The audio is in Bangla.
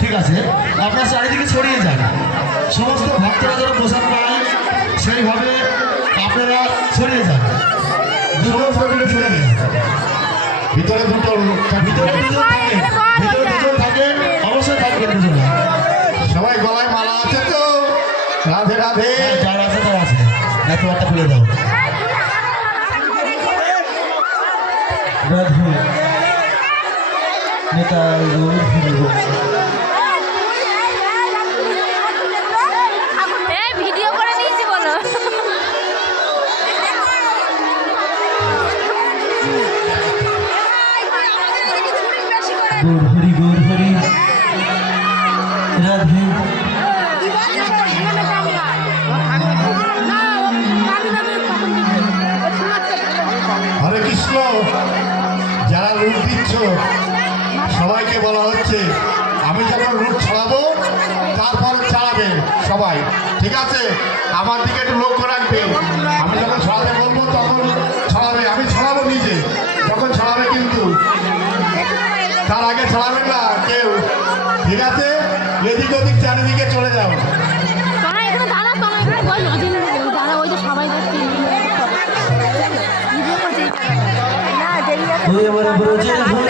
ঠিক আছে, আপনার চারিদিকে ছড়িয়ে যান। সমস্ত ভক্তরা যেন প্রসাদ পায় সেইভাবে আপনারা ছড়িয়ে যান। দুটো ছড়িয়ে যান। ভিতরে দুজন থাকে, অবশ্যই থাকবেন দুজনে। সবাই গলায় মালা আছে তো? রাধে রাধে। যার আছে তার আছে, এত একটা খুলে দাও। রাধে নেতা ভিডিও করে নিয়েছি বলো। গৌর হরি গৌর হরি রাধে। হরে কৃষ্ণ। যারা লুট দিচ্ছ সবাইকে বলা হচ্ছে আমি যখন লুট ছড়াবো তারপর ছাড়াবে সবাই, ঠিক আছে? আমার দিকে একটু লক্ষ্য রাখবে। আমি যখন ছড়াতে বলবো তখন ছড়াবে, আমি ছড়াবো নিজে যখন ছড়াবে, কিন্তু তার আগে ছড়াবেন না কেউ, ঠিক আছে? এদিক ওদিক চারিদিকে চলে যাও। তোমরা এখানে দাঁড়া, তোমরা এখানে বল দাঁড়া, ওই তো সবাই দেখছি ভিডিও করছি না দেরি আছে।